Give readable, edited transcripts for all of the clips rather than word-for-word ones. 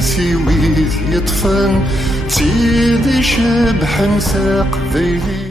سيويز يطفن تيدي شبح ساق ذيلي.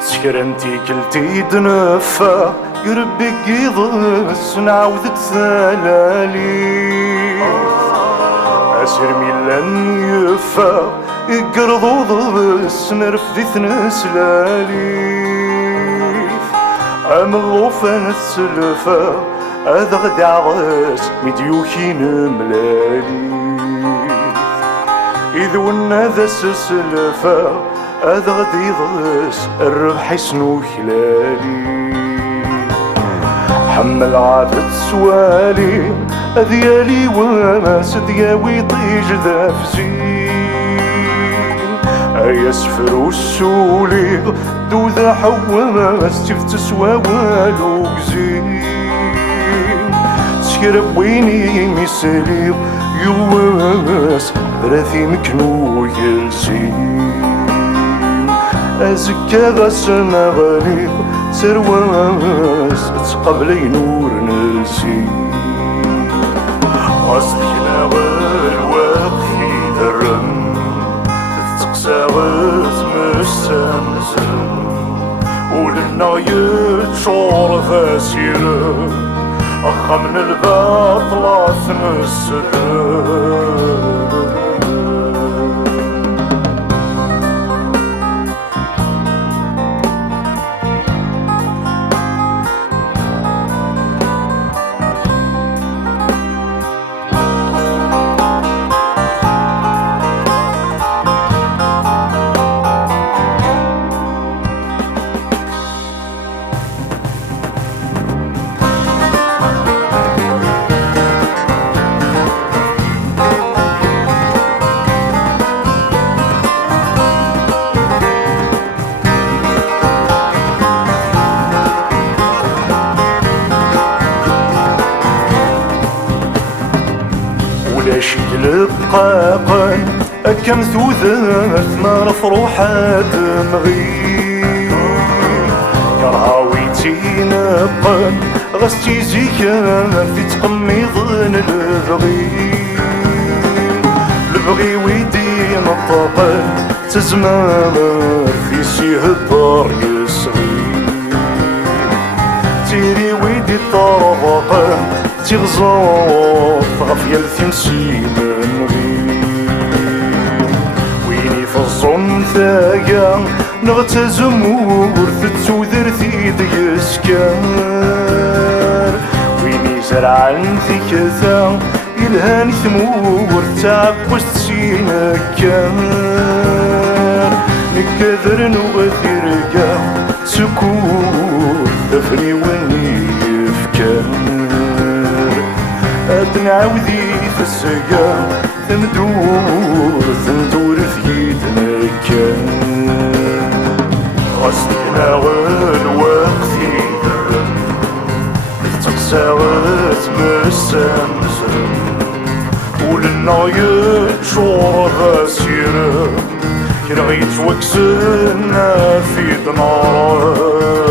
سكرنتي كلتي دنفا قربك يضس نعوذ تسالالي أسر ميلان يفا يقرضو ضبس نرفدي ثنسلالي عملو فان السلفا هذا غدي عغس مديوكين ملالي إذ ونا ذا السلفا هذا غدي يضس الربح يسنو خلالي حمل عافت سوالي أذيالي وماس دياوي طيج ذا فزين أيا سفر والسولي دو ذا حواس تفت سوا والو قزين سكرب ويني مسالي يواس ثلاثي مكنو يلسين أزكى غسنا غليظ سرواس تقبلي نور نسي أصلنا والوقت يدرم تقسى غز مستمزم ولنا يتشور فاسيرة أخا من الباطلة تنسدم. شي لقاقا أكم ثوذات ما رفروحات مغي كرهاويتي نقا غستي زيكا في تقميضن البغي ويدي نطاقا تزمر في سيه الدار يسغي تيري ويدي طربقا تغزوط غفيا الثمسين ويني في الظن ثاقا نغتزم ورث تودرثي ديسكار ويني زرعا في كثا يلهاني ثمور تعبست سينكار نكذر نغثرقا سكور ثفري وني يفكار أتنعوذي في السقا ثندور في يتنكر غسلنا والوقت يدرم تقساوت مسامسم ولنا يتشور غاسيرم كرا يتوكسنا في دنار